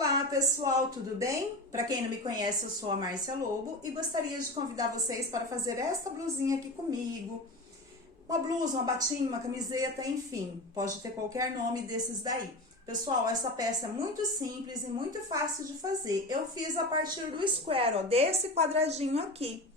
Olá pessoal, tudo bem? Para quem não me conhece, eu sou a Márcia Lobo e gostaria de convidar vocês para fazer esta blusinha aqui comigo. Uma blusa, uma batinha, uma camiseta, enfim, pode ter qualquer nome desses daí. Pessoal, essa peça é muito simples e muito fácil de fazer. Eu fiz a partir do square, ó, desse quadradinho aqui,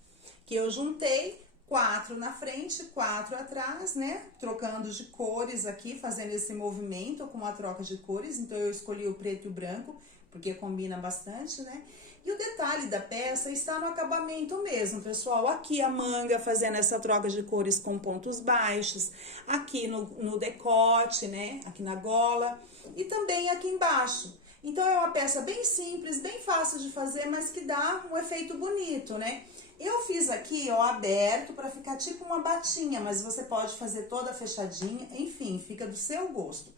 que eu juntei 4 na frente, 4 atrás, né? Trocando de cores aqui, fazendo esse movimento com uma troca de cores. Então, eu escolhi o preto e o branco, porque combina bastante, né? E o detalhe da peça está no acabamento mesmo, pessoal. Aqui a manga fazendo essa troca de cores com pontos baixos. Aqui no decote, né? Aqui na gola. E também aqui embaixo. Então, é uma peça bem simples, bem fácil de fazer, mas que dá um efeito bonito, né? Eu fiz aqui, ó, aberto para ficar tipo uma batinha, mas você pode fazer toda fechadinha, enfim, fica do seu gosto.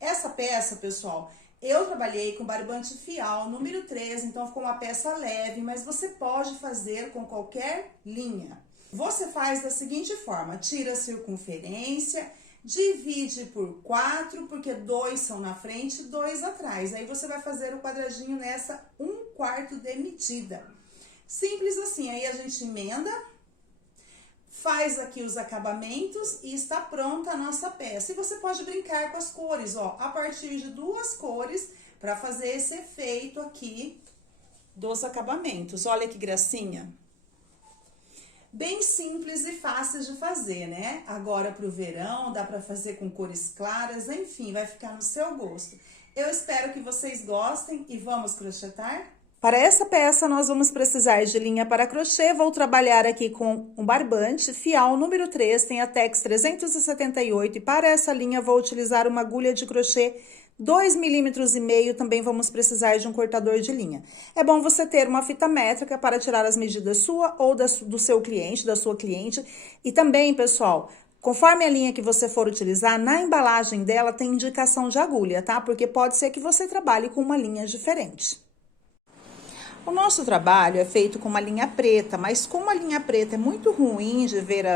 Essa peça, pessoal, eu trabalhei com barbante fial, número 13, então ficou uma peça leve, mas você pode fazer com qualquer linha. Você faz da seguinte forma, tira a circunferência, divide por 4, porque 2 são na frente e 2 atrás. Aí você vai fazer o quadradinho nessa 1/4 de medida. Simples assim, aí a gente emenda, faz aqui os acabamentos e está pronta a nossa peça. E você pode brincar com as cores, ó, a partir de 2 cores para fazer esse efeito aqui dos acabamentos. Olha que gracinha. Bem simples e fácil de fazer, né? Agora pro verão, dá para fazer com cores claras, enfim, vai ficar no seu gosto. Eu espero que vocês gostem e vamos crochetar? Para essa peça, nós vamos precisar de linha para crochê. Vou trabalhar aqui com um barbante fial número 3, tem a Tex 378. E para essa linha, vou utilizar uma agulha de crochê 2,5 mm. Também vamos precisar de um cortador de linha. É bom você ter uma fita métrica para tirar as medidas sua ou do seu cliente, da sua cliente. E também, pessoal, conforme a linha que você for utilizar, na embalagem dela tem indicação de agulha, tá? Porque pode ser que você trabalhe com uma linha diferente. O nosso trabalho é feito com uma linha preta, mas como a linha preta é muito ruim de ver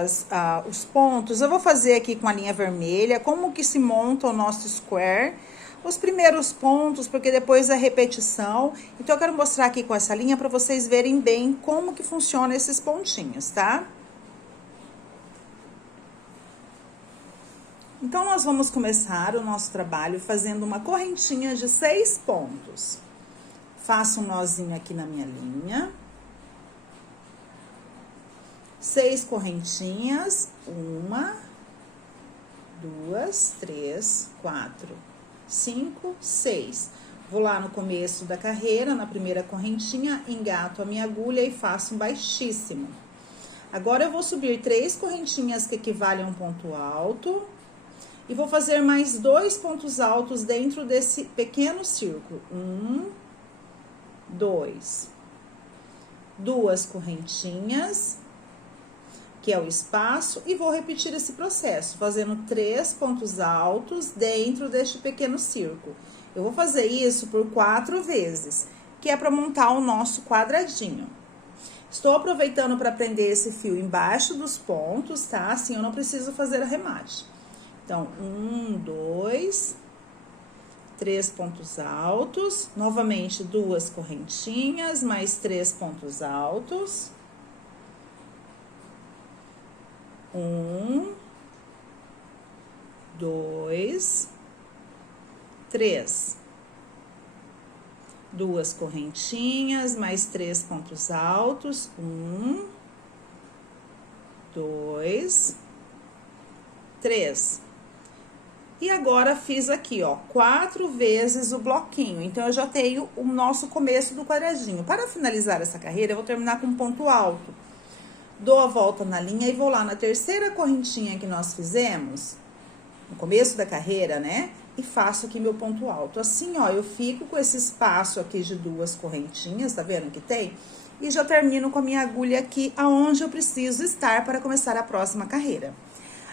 os pontos, eu vou fazer aqui com a linha vermelha, como que se monta o nosso square, os primeiros pontos, porque depois é repetição. Então, eu quero mostrar aqui com essa linha para vocês verem bem como que funciona esses pontinhos, tá? Então, nós vamos começar o nosso trabalho fazendo uma correntinha de 6 pontos. Faço um nozinho aqui na minha linha. 6 correntinhas. 1, 2, 3, 4, 5, 6. Vou lá no começo da carreira, na primeira correntinha, engato a minha agulha e faço um baixíssimo. Agora, eu vou subir 3 correntinhas que equivalem a um ponto alto. E vou fazer mais 2 pontos altos dentro desse pequeno círculo. 2 correntinhas, que é o espaço, e vou repetir esse processo, fazendo 3 pontos altos dentro deste pequeno círculo. Eu vou fazer isso por 4 vezes, que é para montar o nosso quadradinho. Estou aproveitando para prender esse fio embaixo dos pontos, tá? Assim eu não preciso fazer arremate. Então, 1, 2... 3 pontos altos, novamente 2 correntinhas, mais 3 pontos altos. 1, 2, 3. 2 correntinhas, mais 3 pontos altos. 1, 2, 3. E agora, fiz aqui, ó, 4 vezes o bloquinho. Então, eu já tenho o nosso começo do quadradinho. Para finalizar essa carreira, eu vou terminar com um ponto alto. Dou a volta na linha e vou lá na terceira correntinha que nós fizemos, no começo da carreira, né? E faço aqui meu ponto alto. Assim, ó, eu fico com esse espaço aqui de 2 correntinhas, tá vendo que tem? E já termino com a minha agulha aqui, aonde eu preciso estar para começar a próxima carreira.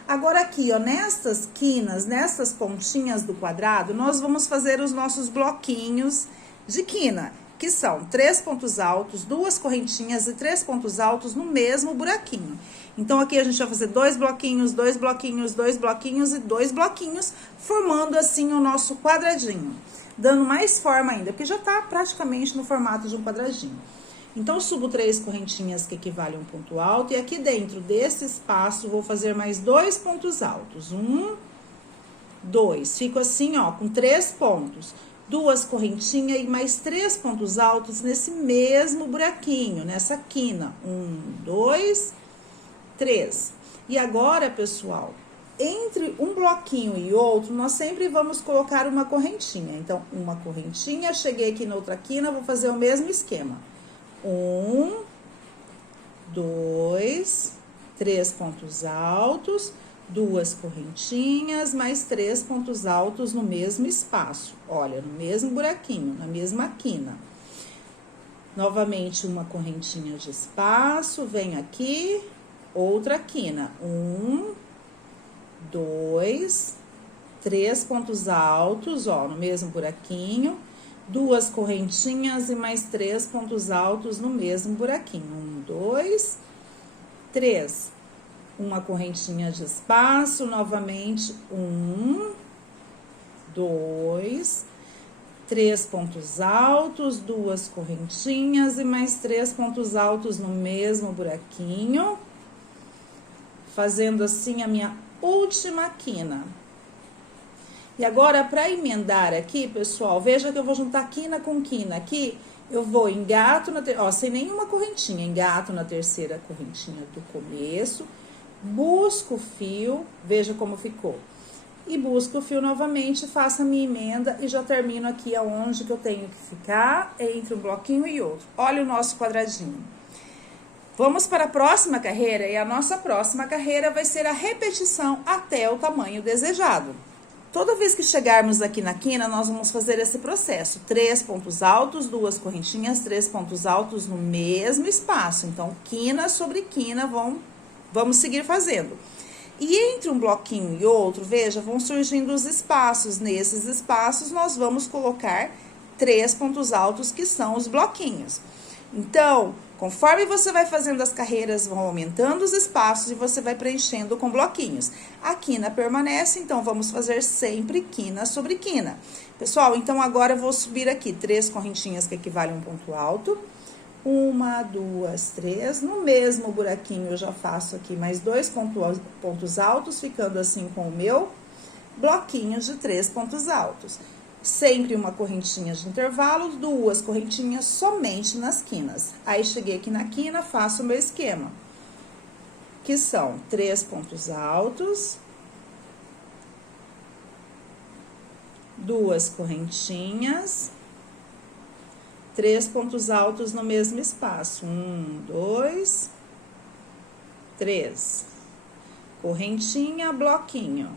Agora aqui, ó, nestas quinas, nessas pontinhas do quadrado, nós vamos fazer os nossos bloquinhos de quina, que são 3 pontos altos, 2 correntinhas e 3 pontos altos no mesmo buraquinho. Então, aqui a gente vai fazer 2 bloquinhos, 2 bloquinhos, 2 bloquinhos e 2 bloquinhos, formando assim o nosso quadradinho. dando mais forma ainda, porque já tá praticamente no formato de um quadradinho. Então, eu subo 3 correntinhas que equivalem a um ponto alto, e aqui dentro desse espaço, vou fazer mais 2 pontos altos. 1, 2, fico assim, ó, com 3 pontos. 2 correntinhas e mais 3 pontos altos nesse mesmo buraquinho, nessa quina. 1, 2, 3. E agora, pessoal, entre um bloquinho e outro, nós sempre vamos colocar uma correntinha. Então, uma correntinha, cheguei aqui na outra quina, vou fazer o mesmo esquema. 1, 2, 3 pontos altos, 2 correntinhas, mais 3 pontos altos no mesmo espaço. Olha, no mesmo buraquinho, na mesma quina. Novamente, uma correntinha de espaço, vem aqui, outra quina. 1, 2, 3 pontos altos, ó, no mesmo buraquinho. 2 correntinhas e mais 3 pontos altos no mesmo buraquinho. 1, 2, 3. Uma correntinha de espaço, novamente. 1, 2, 3 pontos altos, 2 correntinhas e mais 3 pontos altos no mesmo buraquinho. Fazendo assim a minha última quina. E agora, para emendar aqui, pessoal, veja que eu vou juntar quina com quina. Aqui, eu vou engato, sem nenhuma correntinha, engato na terceira correntinha do começo, busco o fio, veja como ficou. E busco o fio novamente, faço a minha emenda e já termino aqui aonde que eu tenho que ficar, entre um bloquinho e outro. Olha o nosso quadradinho. Vamos para a próxima carreira, e a nossa próxima carreira vai ser a repetição até o tamanho desejado. Toda vez que chegarmos aqui na quina, nós vamos fazer esse processo. 3 pontos altos, 2 correntinhas, 3 pontos altos no mesmo espaço. Então, quina sobre quina, vamos seguir fazendo. E entre um bloquinho e outro, veja, vão surgindo os espaços. Nesses espaços, nós vamos colocar 3 pontos altos, que são os bloquinhos. Então, conforme você vai fazendo as carreiras, vão aumentando os espaços e você vai preenchendo com bloquinhos. A quina permanece, então vamos fazer sempre quina sobre quina. Pessoal, então agora eu vou subir aqui 3 correntinhas que equivalem a um ponto alto. 1, 2, 3. No mesmo buraquinho eu já faço aqui mais 2 pontos altos, ficando assim com o meu bloquinho de 3 pontos altos. Sempre uma correntinha de intervalo, 2 correntinhas somente nas quinas. Aí, cheguei aqui na quina, faço o meu esquema, que são 3 pontos altos, 2 correntinhas, 3 pontos altos no mesmo espaço. 1, 2, 3. Correntinha, bloquinho.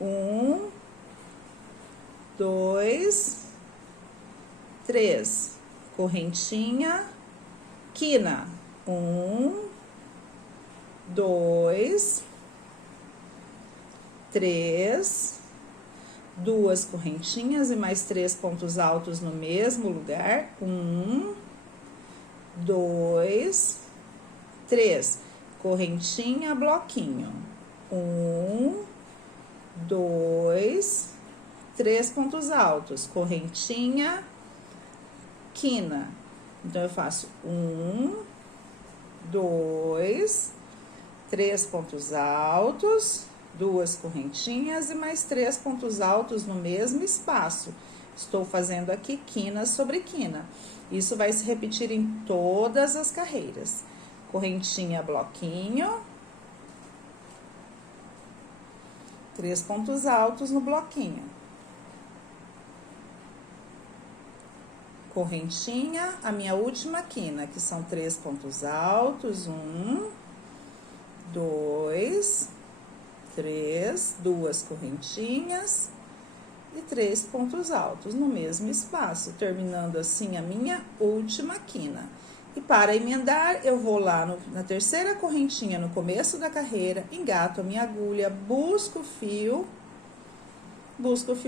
1, 2, 3, correntinha, quina. 1, 2, 3, 2 correntinhas e mais 3 pontos altos no mesmo lugar. 1, 2, 3, correntinha, bloquinho. 1, 2, 3 pontos altos, correntinha, quina. Então, eu faço 1, 2, 3 pontos altos, 2 correntinhas e mais 3 pontos altos no mesmo espaço. Estou fazendo aqui quina sobre quina. Isso vai se repetir em todas as carreiras. Correntinha, bloquinho. 3 pontos altos no bloquinho. Correntinha, a minha última quina, que são 3 pontos altos. 1, 2, 3, 2 correntinhas e 3 pontos altos no mesmo espaço, terminando assim a minha última quina. E para emendar, eu vou lá na terceira correntinha no começo da carreira, engato a minha agulha, busco o fio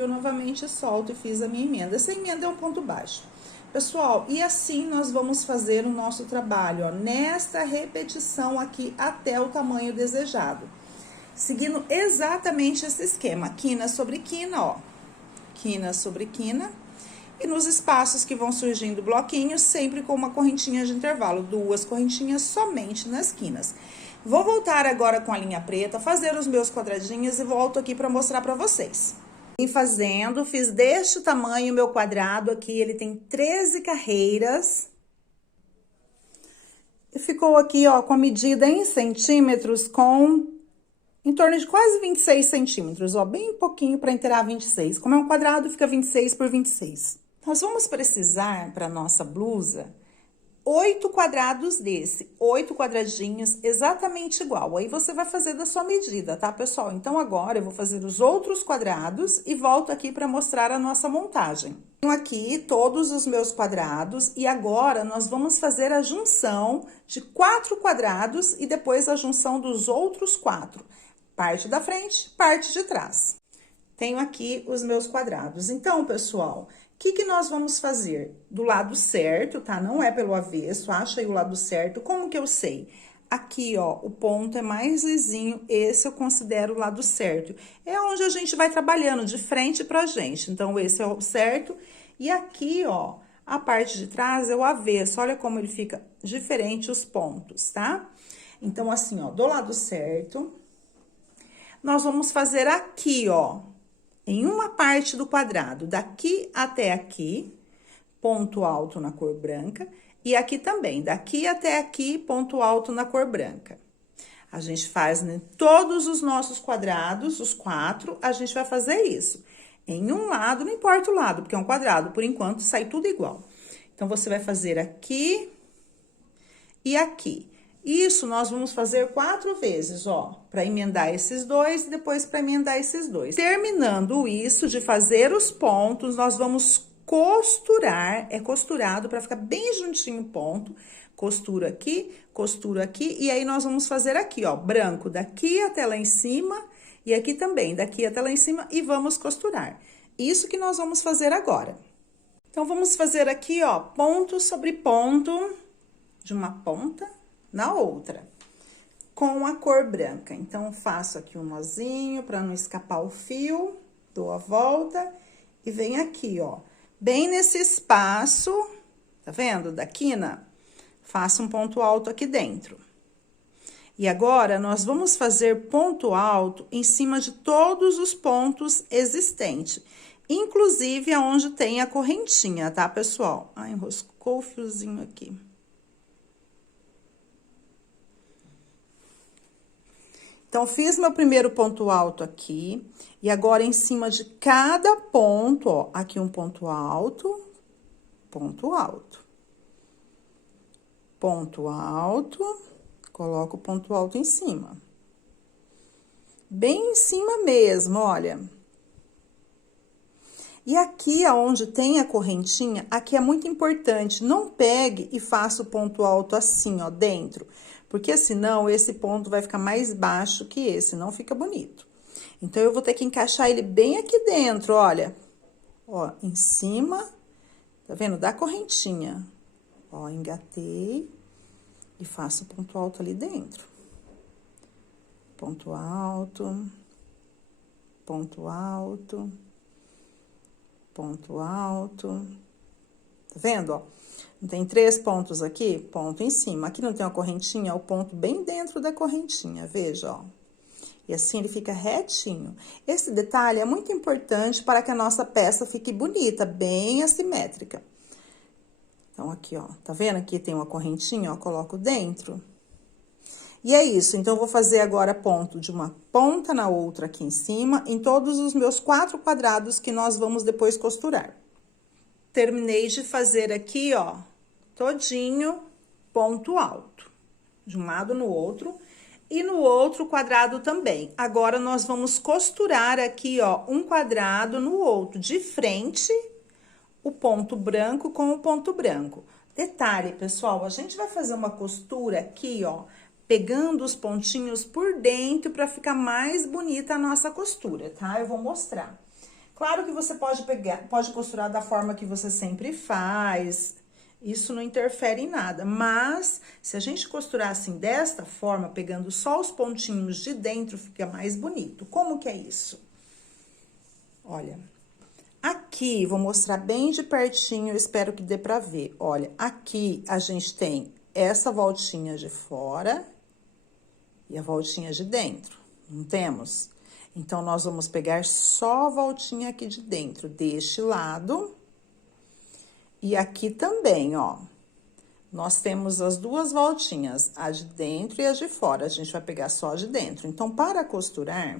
novamente, solto e fiz a minha emenda. Essa emenda é um ponto baixo. Pessoal, e assim nós vamos fazer o nosso trabalho, ó, nesta repetição aqui até o tamanho desejado. Seguindo exatamente esse esquema, quina sobre quina, ó. Quina sobre quina. E nos espaços que vão surgindo bloquinhos, sempre com uma correntinha de intervalo, 2 correntinhas somente nas quinas. Vou voltar agora com a linha preta, fazer os meus quadradinhos e volto aqui para mostrar para vocês. Vim fazendo, fiz deste tamanho o meu quadrado aqui, ele tem 13 carreiras. E ficou aqui, ó, com a medida em centímetros, em torno de quase 26 centímetros, ó, bem pouquinho para inteirar 26. Como é um quadrado, fica 26 por 26. Nós vamos precisar, para nossa blusa, 8 quadrados desse, 8 quadradinhos exatamente igual. Aí você vai fazer da sua medida, tá, pessoal? Então, agora eu vou fazer os outros quadrados e volto aqui para mostrar a nossa montagem. Tenho aqui todos os meus quadrados e agora nós vamos fazer a junção de 4 quadrados e depois a junção dos outros 4. Parte da frente, parte de trás. Tenho aqui os meus quadrados. Então, pessoal, o que nós vamos fazer? Do lado certo, tá? Não é pelo avesso, acha aí o lado certo. Como que eu sei? Aqui, ó, o ponto é mais lisinho, esse eu considero o lado certo. É onde a gente vai trabalhando, de frente pra gente. Então, esse é o certo. E aqui, ó, a parte de trás é o avesso. Olha como ele fica diferente os pontos, tá? Então, assim, ó, do lado certo, nós vamos fazer aqui, ó, em uma parte do quadrado, daqui até aqui, ponto alto na cor branca, e aqui também, daqui até aqui, ponto alto na cor branca. A gente faz, né, todos os nossos quadrados, os 4, a gente vai fazer isso. Em um lado, não importa o lado, porque é um quadrado, por enquanto, sai tudo igual. Então, você vai fazer aqui e aqui. Isso nós vamos fazer 4 vezes, ó, para emendar esses dois e depois para emendar esses dois. Terminando isso de fazer os pontos, nós vamos costurar, é costurado para ficar bem juntinho o ponto. Costura aqui, e aí nós vamos fazer aqui, ó, branco daqui até lá em cima e aqui também, daqui até lá em cima e vamos costurar. Isso que nós vamos fazer agora. Então, vamos fazer aqui, ó, ponto sobre ponto de uma ponta na outra, com a cor branca. Então, faço aqui um nozinho para não escapar o fio, dou a volta e venho aqui, ó, bem nesse espaço, tá vendo? Da quina, faço um ponto alto aqui dentro. E agora, nós vamos fazer ponto alto em cima de todos os pontos existentes, inclusive aonde tem a correntinha, tá, pessoal? Ah, enroscou o fiozinho aqui. Então, fiz meu primeiro ponto alto aqui, e agora em cima de cada ponto, ó, aqui um ponto alto, ponto alto. Ponto alto, coloco o ponto alto em cima. Bem em cima mesmo, olha. E aqui, aonde tem a correntinha, aqui é muito importante, não pegue e faça o ponto alto assim, ó, dentro. Porque senão, esse ponto vai ficar mais baixo que esse, não fica bonito. Então, eu vou ter que encaixar ele bem aqui dentro, olha. Ó, em cima, tá vendo? Da correntinha. Ó, engatei e faço o ponto alto ali dentro. Ponto alto, ponto alto, ponto alto. Tá vendo, ó? Tem 3 pontos aqui, ponto em cima. Aqui não tem uma correntinha, o ponto bem dentro da correntinha, veja, ó. E assim ele fica retinho. Esse detalhe é muito importante para que a nossa peça fique bonita, bem assimétrica. Então, aqui, ó, tá vendo? Aqui tem uma correntinha, ó, coloco dentro. E é isso, então, eu vou fazer agora ponto de uma ponta na outra aqui em cima, em todos os meus 4 quadrados que nós vamos depois costurar. Terminei de fazer aqui, ó, todinho ponto alto, de um lado no outro, e no outro quadrado também. Agora, nós vamos costurar aqui, ó, um quadrado no outro, de frente, o ponto branco com o ponto branco. Detalhe, pessoal, a gente vai fazer uma costura aqui, ó, pegando os pontinhos por dentro para ficar mais bonita a nossa costura, tá? Eu vou mostrar. Claro que você pode costurar da forma que você sempre faz, isso não interfere em nada, mas se a gente costurar assim desta forma, pegando só os pontinhos de dentro, fica mais bonito. Como que é isso? Olha, Aqui, vou mostrar bem de pertinho, eu espero que dê pra ver. Olha, aqui a gente tem essa voltinha de fora e a voltinha de dentro, não temos? Então, nós vamos pegar só a voltinha aqui de dentro, deste lado. E aqui também, ó. Nós temos as duas voltinhas, a de dentro e a de fora. A gente vai pegar só a de dentro. Então, para costurar,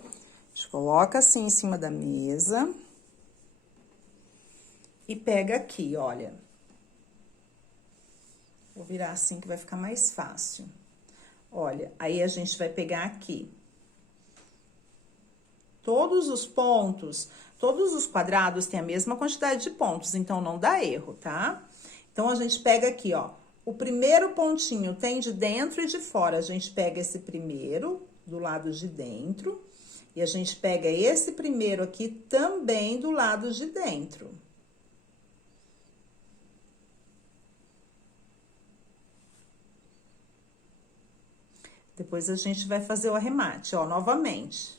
a gente coloca assim em cima da mesa. E pega aqui, olha. Vou virar assim que vai ficar mais fácil. Olha, aí a gente vai pegar aqui. Todos os pontos, todos os quadrados têm a mesma quantidade de pontos, então não dá erro, tá? Então, a gente pega aqui, ó. O primeiro pontinho tem de dentro e de fora. A gente pega esse primeiro do lado de dentro. E a gente pega esse primeiro aqui também do lado de dentro. Depois, a gente vai fazer o arremate, ó, novamente.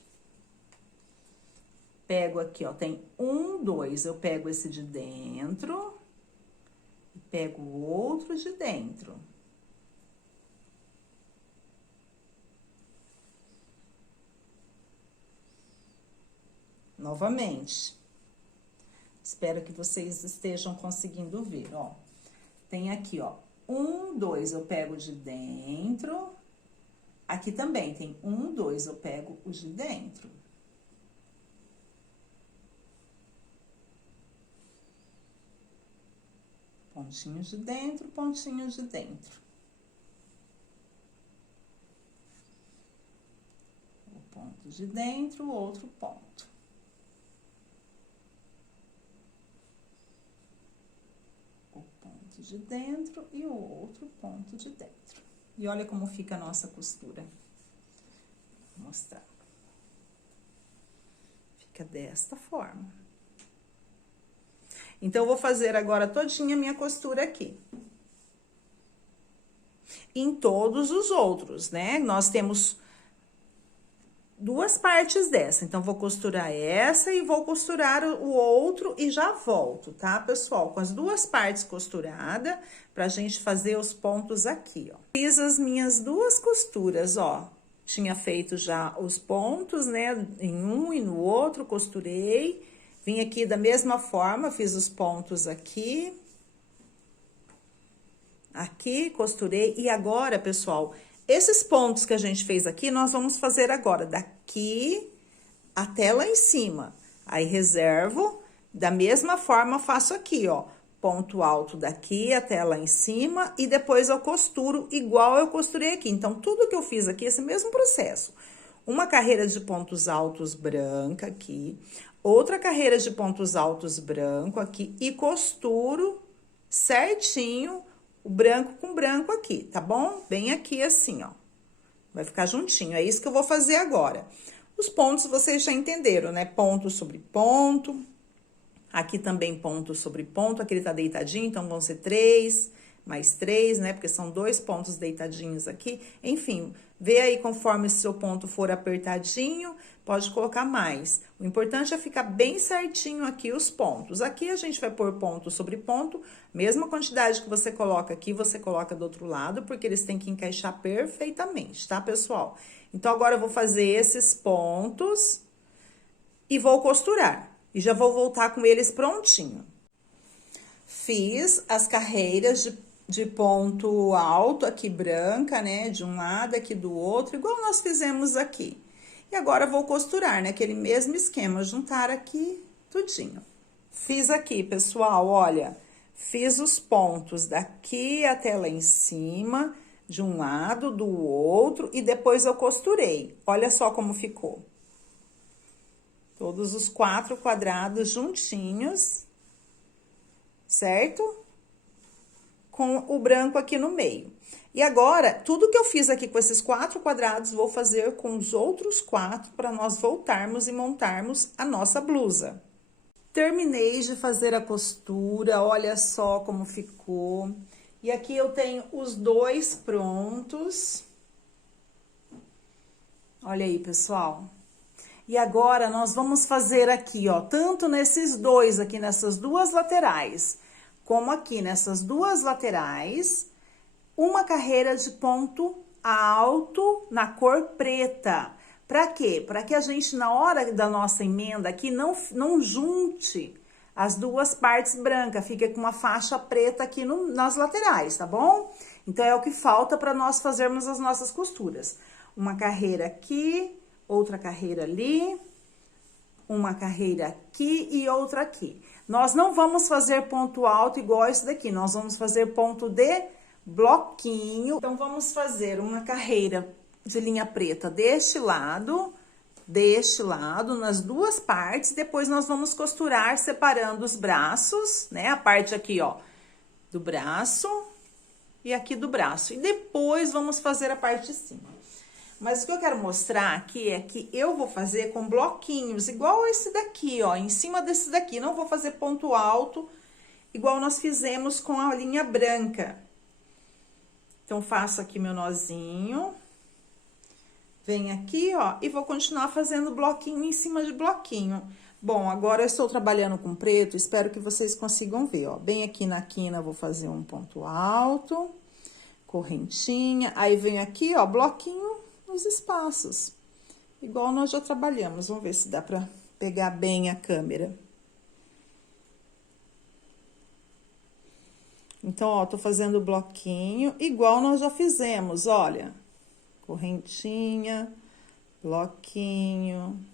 Pego aqui, ó, tem 1, 2. Eu pego esse de dentro e pego o outro de dentro. Novamente. Espero que vocês estejam conseguindo ver, ó. Tem aqui, ó, 1, 2, eu pego de dentro. Aqui também tem 1, 2, eu pego o de dentro. Pontinho de dentro, pontinho de dentro. O ponto de dentro, o outro ponto. O ponto de dentro e o outro ponto de dentro. E olha como fica a nossa costura. Vou mostrar. Fica desta forma. Então, eu vou fazer agora todinha a minha costura aqui. Em todos os outros, né? Nós temos duas partes dessa. Então, vou costurar essa e vou costurar o outro e já volto, tá, pessoal? Com as duas partes costuradas, pra gente fazer os pontos aqui, ó. Fiz as minhas duas costuras, ó. Tinha feito já os pontos, né, em um e no outro, costurei. Vim aqui da mesma forma, fiz os pontos aqui. Aqui, costurei. E agora, pessoal, esses pontos que a gente fez aqui, nós vamos fazer agora daqui até lá em cima. Aí, reservo, da mesma forma, faço aqui, ó. Ponto alto daqui até lá em cima e depois eu costuro igual eu costurei aqui. Então, tudo que eu fiz aqui, esse mesmo processo. Uma carreira de pontos altos branca aqui, outra carreira de pontos altos branco aqui e costuro certinho o branco com branco aqui, tá bom? Bem aqui assim, ó. Vai ficar juntinho, é isso que eu vou fazer agora. Os pontos vocês já entenderam, né? Ponto sobre ponto. Aqui também ponto sobre ponto, aqui ele tá deitadinho, então vão ser 3, mais 3, né? Porque são 2 pontos deitadinhos aqui. Enfim, vê aí conforme seu ponto for apertadinho, pode colocar mais. O importante é ficar bem certinho aqui os pontos. Aqui a gente vai pôr ponto sobre ponto, mesma quantidade que você coloca aqui, você coloca do outro lado, porque eles têm que encaixar perfeitamente, tá, pessoal? Então, agora eu vou fazer esses pontos e vou costurar. E já vou voltar com eles prontinho. Fiz as carreiras de ponto alto aqui branca, né? De um lado, aqui do outro, igual nós fizemos aqui. E agora, vou costurar, né? Aquele mesmo esquema, juntar aqui tudinho. Fiz aqui, pessoal, olha, fiz os pontos daqui até lá em cima, de um lado, do outro, e depois eu costurei. Olha só como ficou. Todos os 4 quadrados juntinhos, certo? Com o branco aqui no meio. E agora, tudo que eu fiz aqui com esses 4 quadrados, vou fazer com os outros 4 para nós voltarmos e montarmos a nossa blusa. Terminei de fazer a costura, olha só como ficou. E aqui eu tenho os 2 prontos. Olha aí, pessoal. E agora, nós vamos fazer aqui, ó, tanto nesses dois aqui, nessas duas laterais, como aqui nessas duas laterais, uma carreira de ponto alto na cor preta. Pra quê? Pra que a gente, na hora da nossa emenda aqui, não junte as duas partes brancas, fica com uma faixa preta aqui nas laterais, tá bom? Então, é o que falta para nós fazermos as nossas costuras. Uma carreira aqui, outra carreira ali, uma carreira aqui e outra aqui. Nós não vamos fazer ponto alto igual esse daqui, nós vamos fazer ponto de bloquinho. Então, vamos fazer uma carreira de linha preta deste lado, nas duas partes. Depois, nós vamos costurar separando os braços, né? A parte aqui, ó, do braço e aqui do braço. E depois, vamos fazer a parte de cima. Mas o que eu quero mostrar aqui é que eu vou fazer com bloquinhos, igual esse daqui, ó, em cima desse daqui. Não vou fazer ponto alto, igual nós fizemos com a linha branca. Então, faço aqui meu nozinho. Venho aqui, ó, e vou continuar fazendo bloquinho em cima de bloquinho. Bom, agora eu estou trabalhando com preto, espero que vocês consigam ver, ó. Bem aqui na quina, eu vou fazer um ponto alto, correntinha. Aí, venho aqui, ó, bloquinho nos espaços, igual nós já trabalhamos. Vamos ver se dá pra pegar bem a câmera. Então, ó, tô fazendo bloquinho, igual nós já fizemos, olha. Correntinha, bloquinho.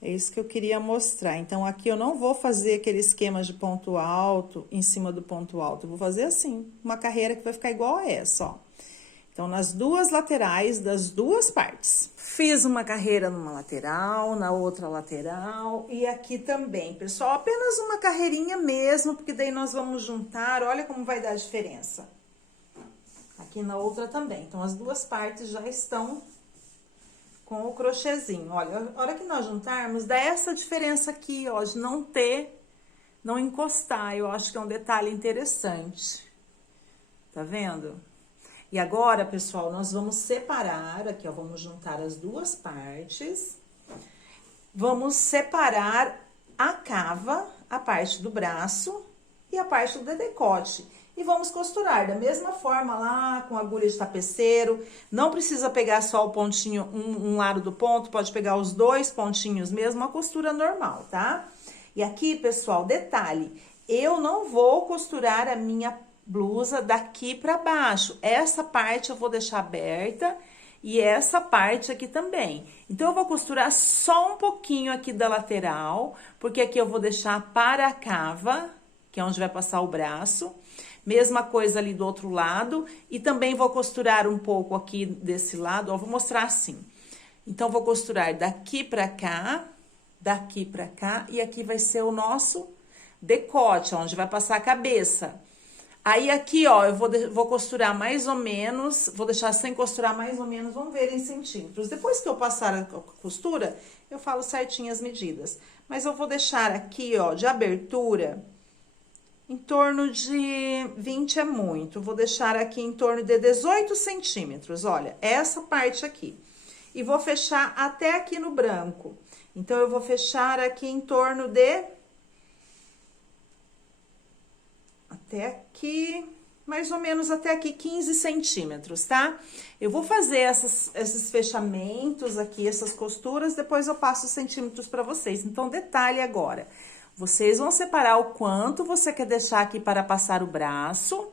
É isso que eu queria mostrar. Então, aqui eu não vou fazer aquele esquema de ponto alto em cima do ponto alto. Eu vou fazer assim, uma carreira que vai ficar igual a essa, ó. Então, nas duas laterais das duas partes. Fiz uma carreira numa lateral, na outra lateral e aqui também. Pessoal, apenas uma carreirinha mesmo, porque daí nós vamos juntar, olha como vai dar a diferença. Aqui na outra também. Então, as duas partes já estão com o crochêzinho. Olha, a hora que nós juntarmos, dá essa diferença aqui, ó, de não encostar. Eu acho que é um detalhe interessante. Tá vendo? E agora, pessoal, nós vamos separar, aqui, ó, vamos juntar as duas partes. Vamos separar a cava, a parte do braço e a parte do decote. E vamos costurar da mesma forma lá, com agulha de tapeceiro. Não precisa pegar só o pontinho, um lado do ponto, pode pegar os dois pontinhos mesmo, uma costura normal, tá? E aqui, pessoal, detalhe, eu não vou costurar a minha blusa daqui pra baixo. Essa parte eu vou deixar aberta e essa parte aqui também. Então, eu vou costurar só um pouquinho aqui da lateral, porque aqui eu vou deixar para a cava, que é onde vai passar o braço. Mesma coisa ali do outro lado. E também vou costurar um pouco aqui desse lado, ó, vou mostrar assim. Então, vou costurar daqui pra cá, e aqui vai ser o nosso decote, onde vai passar a cabeça. Aí, aqui, ó, eu vou costurar mais ou menos, vou deixar sem costurar mais ou menos, vamos ver em centímetros. Depois que eu passar a costura, eu falo certinho as medidas. Mas eu vou deixar aqui, ó, de abertura, em torno de 20 é muito. Vou deixar aqui em torno de 18 centímetros, olha, essa parte aqui. E vou fechar até aqui no branco. Então, eu vou fechar aqui em torno de... até aqui, mais ou menos até aqui 15 centímetros, tá? Eu vou fazer esses fechamentos aqui, essas costuras, depois eu passo os centímetros pra vocês. Então, detalhe agora, vocês vão separar o quanto você quer deixar aqui para passar o braço.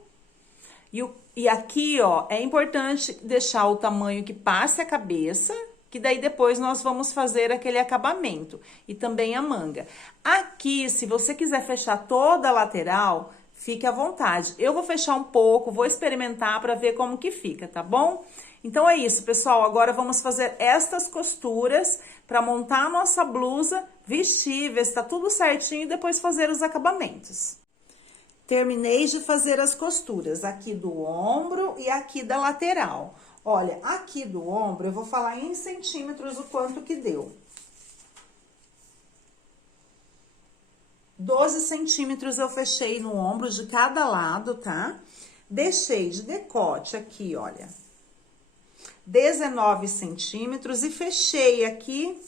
E aqui, ó, é importante deixar o tamanho que passe a cabeça, que daí depois nós vamos fazer aquele acabamento. E também a manga. Aqui, se você quiser fechar toda a lateral... fique à vontade. Eu vou fechar um pouco, vou experimentar para ver como que fica, tá bom? Então, é isso, pessoal. Agora, vamos fazer estas costuras para montar a nossa blusa, vestir, ver se tá tudo certinho e depois fazer os acabamentos. Terminei de fazer as costuras aqui do ombro e aqui da lateral. Olha, aqui do ombro, eu vou falar em centímetros o quanto que deu. 12 centímetros eu fechei no ombro de cada lado, tá? Deixei de decote aqui, olha. 19 centímetros e fechei aqui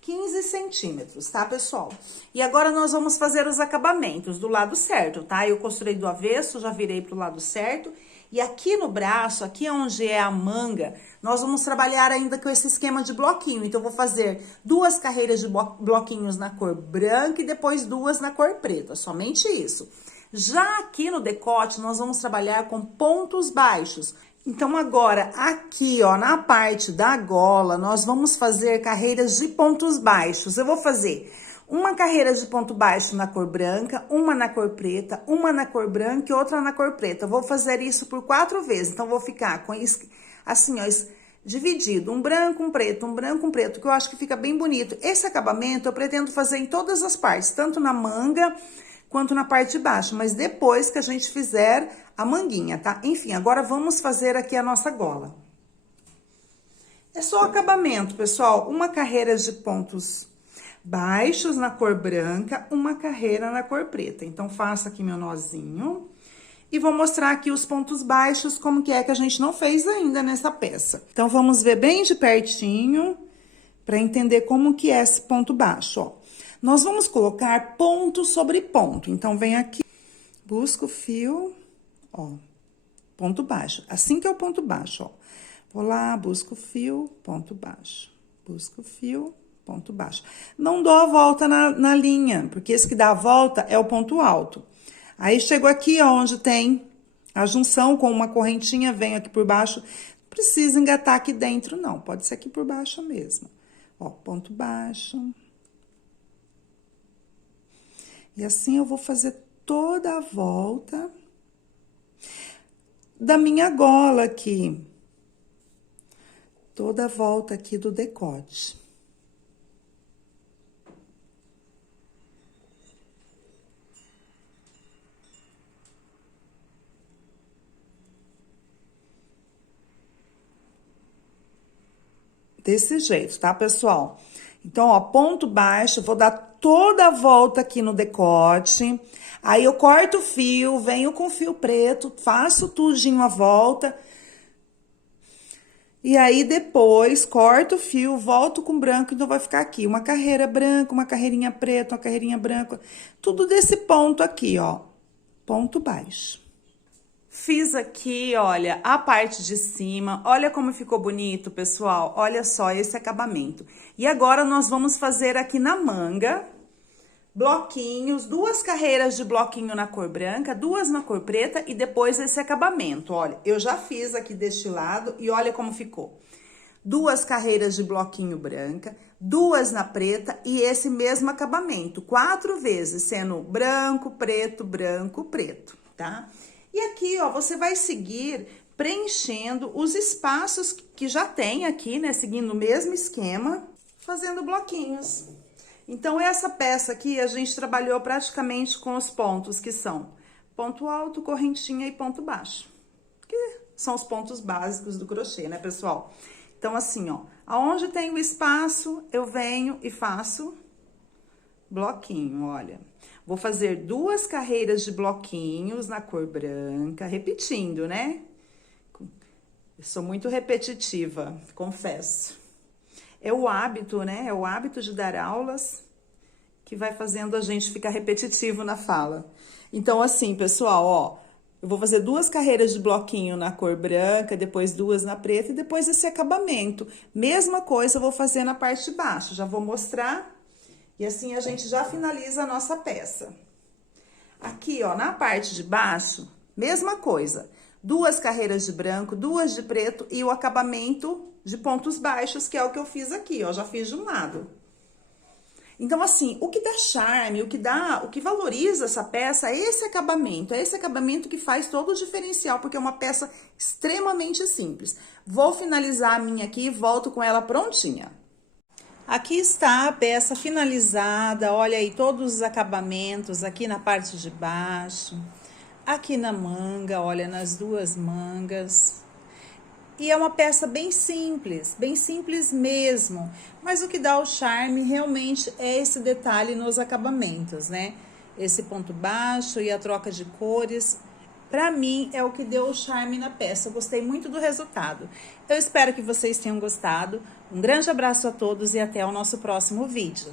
15 centímetros, tá, pessoal? E agora nós vamos fazer os acabamentos do lado certo, tá? Eu costurei do avesso, já virei pro lado certo. E aqui no braço, aqui onde é a manga, nós vamos trabalhar ainda com esse esquema de bloquinho. Então, eu vou fazer 2 carreiras de bloquinhos na cor branca e depois 2 na cor preta, somente isso. Já aqui no decote, nós vamos trabalhar com pontos baixos. Então, agora, aqui, ó, na parte da gola, nós vamos fazer carreiras de pontos baixos. Eu vou fazer uma carreira de ponto baixo na cor branca, uma na cor preta, uma na cor branca e outra na cor preta. Eu vou fazer isso por 4 vezes. Então, vou ficar com isso, assim, ó, dividido, um branco, um branco, um preto, que eu acho que fica bem bonito. Esse acabamento eu pretendo fazer em todas as partes, tanto na manga quanto na parte de baixo, mas depois que a gente fizer a manguinha, tá? Enfim, agora vamos fazer aqui a nossa gola. É só acabamento, pessoal. Uma carreira de pontos baixos na cor branca, uma carreira na cor preta. Então, faço aqui meu nozinho e vou mostrar aqui os pontos baixos, como que é que a gente não fez ainda nessa peça. Então, vamos ver bem de pertinho para entender como que é esse ponto baixo, ó. Nós vamos colocar ponto sobre ponto. Então, vem aqui, busca o fio, ó, ponto baixo. Assim que é o ponto baixo, ó. Vou lá, busco o fio, ponto baixo. Busco o fio, ponto baixo. Não dou a volta na linha, porque esse que dá a volta é o ponto alto. Aí, chego aqui, ó, onde tem a junção com uma correntinha, venho aqui por baixo. Não precisa engatar aqui dentro, não. Pode ser aqui por baixo mesmo. Ó, ponto baixo. E assim, eu vou fazer toda a volta da minha gola aqui. Toda a volta aqui do decote. Desse jeito, tá, pessoal? Então, ó, ponto baixo, vou dar toda a volta aqui no decote. Aí, eu corto o fio, venho com o fio preto, faço tudinho a volta. E aí, depois, corto o fio, volto com branco, então vai ficar aqui uma carreira branca, uma carreirinha preta, uma carreirinha branca. Tudo desse ponto aqui, ó, ponto baixo. Fiz aqui, olha, a parte de cima. Olha como ficou bonito, pessoal. Olha só esse acabamento. E agora, nós vamos fazer aqui na manga, bloquinhos, 2 carreiras de bloquinho na cor branca, 2 na cor preta e depois esse acabamento. Olha, eu já fiz aqui deste lado e olha como ficou. 2 carreiras de bloquinho branca, 2 na preta e esse mesmo acabamento. 4 vezes, sendo branco, preto, tá? E aqui, ó, você vai seguir preenchendo os espaços que já tem aqui, né? Seguindo o mesmo esquema, fazendo bloquinhos. Então, essa peça aqui, a gente trabalhou praticamente com os pontos que são ponto alto, correntinha e ponto baixo. Que são os pontos básicos do crochê, né, pessoal? Então, assim, ó, aonde tem o espaço, eu venho e faço bloquinho, olha. Vou fazer 2 carreiras de bloquinhos na cor branca, repetindo, né? Eu sou muito repetitiva, confesso. É o hábito, né? É o hábito de dar aulas que vai fazendo a gente ficar repetitivo na fala. Então, assim, pessoal, ó, eu vou fazer 2 carreiras de bloquinho na cor branca, depois 2 na preta e depois esse acabamento. Mesma coisa eu vou fazer na parte de baixo, já vou mostrar. E assim, a gente já finaliza a nossa peça. Aqui, ó, na parte de baixo, mesma coisa. 2 carreiras de branco, 2 de preto e o acabamento de pontos baixos, que é o que eu fiz aqui, ó. Já fiz de um lado. Então, assim, o que dá charme, o que valoriza essa peça é esse acabamento. É esse acabamento que faz todo o diferencial, porque é uma peça extremamente simples. Vou finalizar a minha aqui e volto com ela prontinha. Aqui está a peça finalizada, olha aí todos os acabamentos aqui na parte de baixo, aqui na manga, olha nas 2 mangas. E é uma peça bem simples mesmo, mas o que dá o charme realmente é esse detalhe nos acabamentos, né? Esse ponto baixo e a troca de cores Pra mim, é o que deu o charme na peça. Eu gostei muito do resultado. Eu espero que vocês tenham gostado. Um grande abraço a todos e até o nosso próximo vídeo.